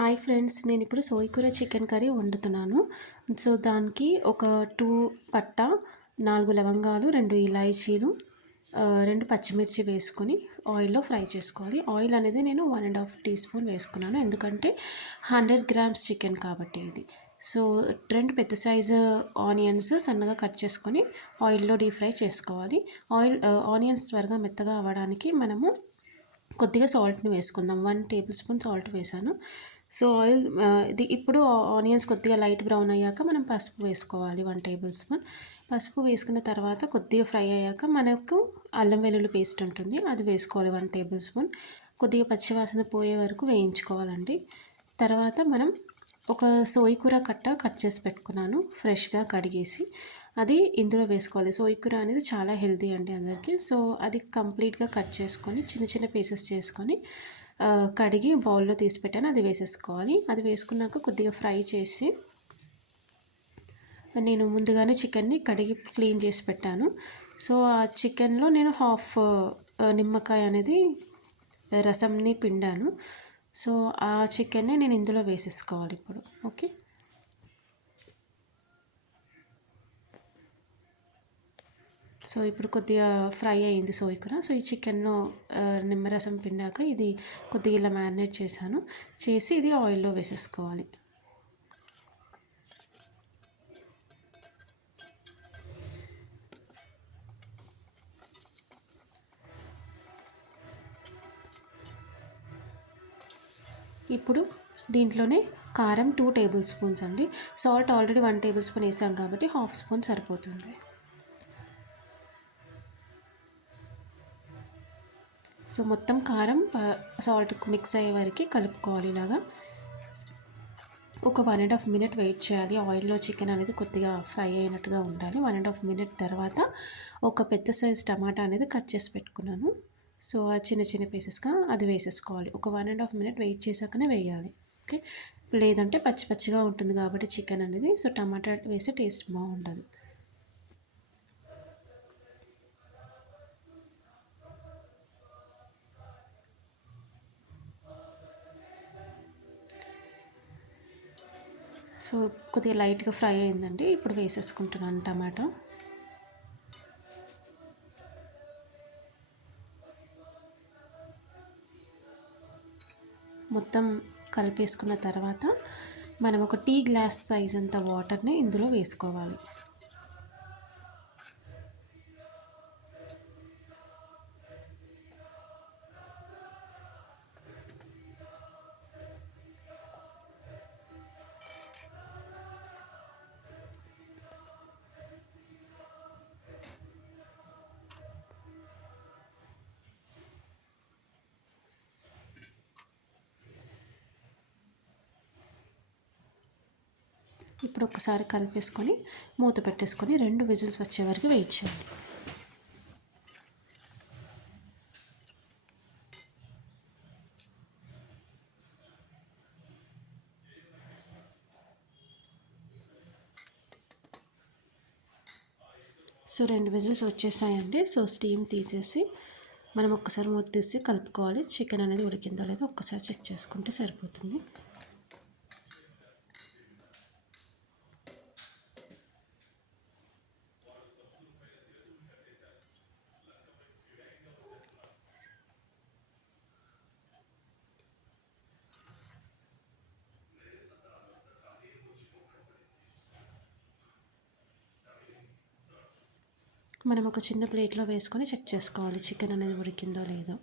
Hi friends, నేను ఇప్పుడు సోయికూర chicken curry వండుతున్నాను. So దానికి ఒక 2 పట్ట, 4 లవంగాలు, 2 ఇలాచీలు, 2 పచ్చిమిర్చి వేసుకొని ఆయిల్లో ఫ్రై చేసుకోవాలి. ఆయిల్ అనేది నేను 1.5 టీ స్పూన్ వేసుకున్నాను, ఎందుకంటే 100 గ్రామ్స్ చికెన్ కాబట్టి ఇది. సో 2 పెద్ద సైజు ఆనియన్స్ సన్నగా కట్ చేసుకొని ఆయిల్లో డీప్ ఫ్రై చేసుకోవాలి. ఆనియన్స్ త్వరగా మెత్తగా అవ్వడానికి మనము కొద్దిగా సాల్ట్ని వేసుకుందాం. 1 టేబుల్ స్పూన్ సాల్ట్ వేసాను. సో ఇది ఇప్పుడు ఆనియన్స్ కొద్దిగా లైట్ బ్రౌన్ అయ్యాక మనం పసుపు వేసుకోవాలి. 1 టేబుల్ స్పూన్ పసుపు వేసుకున్న తర్వాత కొద్దిగా ఫ్రై అయ్యాక మనకు అల్లం వెల్లుల్లి పేస్ట్ ఉంటుంది, అది వేసుకోవాలి. 1 టేబుల్ స్పూన్ కొద్దిగా పచ్చివాసన పోయే వరకు వేయించుకోవాలండి. తర్వాత మనం ఒక సోయికూర కట్ చేసి పెట్టుకున్నాను, ఫ్రెష్గా కడిగేసి అది ఇందులో వేసుకోవాలి. సోయికూర అనేది చాలా హెల్తీ అండి అందరికీ. సో అది కంప్లీట్గా కట్ చేసుకొని చిన్న చిన్న పీసెస్ చేసుకొని కడిగి బౌల్లో తీసి పెట్టాను, అది వేసేసుకోవాలి. అది వేసుకున్నాక కొద్దిగా ఫ్రై చేసి నేను ముందుగానే చికెన్ని కడిగి క్లీన్ చేసి పెట్టాను. సో ఆ చికెన్లో నేను హాఫ్ నిమ్మకాయ అనేది రసంని పిండాను. సో ఆ చికెన్ని నేను ఇందులో వేసేసుకోవాలి ఇప్పుడు. ఓకే, సో ఇప్పుడు కొద్దిగా ఫ్రై అయింది సోయికూర. సో ఈ చికెన్లో నిమ్మరసం పిండాక ఇది కొద్దిగా ఇలా మ్యారినేట్ చేసి ఇది ఆయిల్లో వేసేసుకోవాలి. ఇప్పుడు దీంట్లోనే కారం 2 టేబుల్ స్పూన్స్ అండి. సాల్ట్ ఆల్రెడీ 1 టేబుల్ స్పూన్ వేసాం కాబట్టి హాఫ్ స్పూన్ సరిపోతుంది. సో మొత్తం కారం సాల్ట్ మిక్స్ అయ్యే వరకు కలుపుకోవాలి. ఇలాగా ఒక 1.5 మినిట్ వెయిట్ చేయాలి. ఆయిల్లో చికెన్ అనేది కొద్దిగా ఫ్రై అయినట్టుగా ఉండాలి. 1.5 మినిట్ తర్వాత ఒక పెద్ద సైజ్ టమాటా అనేది కట్ చేసి పెట్టుకున్నాను. సో చిన్న చిన్న పీసెస్గా అది వేసేసుకోవాలి. ఒక 1.5 మినిట్ వెయిట్ చేశాకనే వేయాలి. ఓకే, లేదంటే పచ్చి పచ్చిగా ఉంటుంది కాబట్టి చికెన్ అనేది. సో టమాటా వేస్తే టేస్ట్ బాగుండదు. సో కొద్దిగా లైట్గా ఫ్రై అయిందండి. ఇప్పుడు వేసేసుకుంటున్నాను టమాటో. మొత్తం కలిపేసుకున్న తర్వాత మనం ఒక టీ గ్లాస్ సైజ్ అంత వాటర్ని ఇందులో వేసుకోవాలి. ఇప్పుడు ఒకసారి కలిపేసుకొని మూత పెట్టేసుకొని 2 విజిల్స్ వచ్చే వరకు వెయిట్ చేయండి. సో 2 విజిల్స్ వచ్చేసాయండి. సో స్టీమ్ తీసేసి మనం ఒక్కసారి మూత తీసి కలుపుకోవాలి. చికెన్ అనేది ఉడికిందో లేదో ఒక్కసారి చెక్ చేసుకుంటే సరిపోతుంది. మనం ఒక చిన్న ప్లేట్లో వేసుకొని చెక్ చేసుకోవాలి చికెన్ అనేది ఉడికిందో లేదో.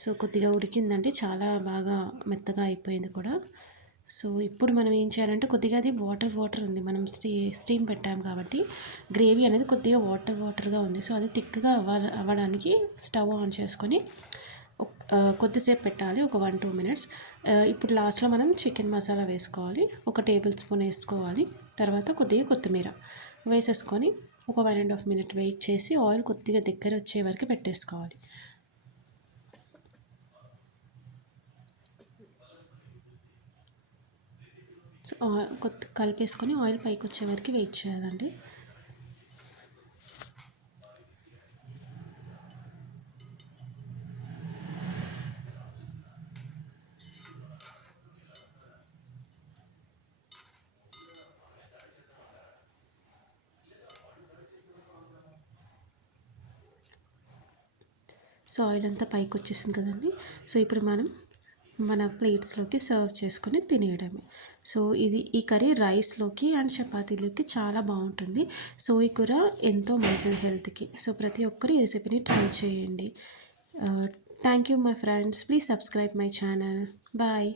సో కొద్దిగా ఉడికిందండి, చాలా బాగా మెత్తగా అయిపోయింది కూడా. సో ఇప్పుడు మనం ఏం చేయాలంటే కొద్దిగా అది వాటర్ ఉంది, మనం స్టీమ్ పెట్టాం కాబట్టి గ్రేవీ అనేది కొద్దిగా వాటర్గా ఉంది. సో అది థిక్గా అవ్వడానికి స్టవ్ ఆన్ చేసుకొని కొద్దిసేపు పెట్టాలి, ఒక 1-2 మినిట్స్. ఇప్పుడు లాస్ట్లో మనం చికెన్ మసాలా వేసుకోవాలి, ఒక టేబుల్ స్పూన్ వేసుకోవాలి. తర్వాత కొద్దిగా కొత్తిమీర వేసేసుకొని ఒక 1.5 మినిట్ వెయిట్ చేసి ఆయిల్ కొద్దిగా దగ్గర వచ్చే వరకు పెట్టేసుకోవాలి. సో కలిపేసుకొని ఆయిల్ పైకి వచ్చే వరకు వెయిట్ చేయాలండి. సో ఆయిల్ అంతా పైకి వచ్చేసింది కదండి. సో ఇప్పుడు మనం మన ప్లేట్స్లోకి సర్వ్ చేసుకొని తినేయడమే. సో ఈ కర్రీ రైస్లోకి అండ్ చపాతీలోకి చాలా బాగుంటుంది. సోయి కూర ఎంతో మంచిది హెల్త్కి. సో ప్రతి ఒక్కరు ఈ రెసిపీని ట్రై చేయండి. Thank you my friends. Please subscribe my channel. Bye.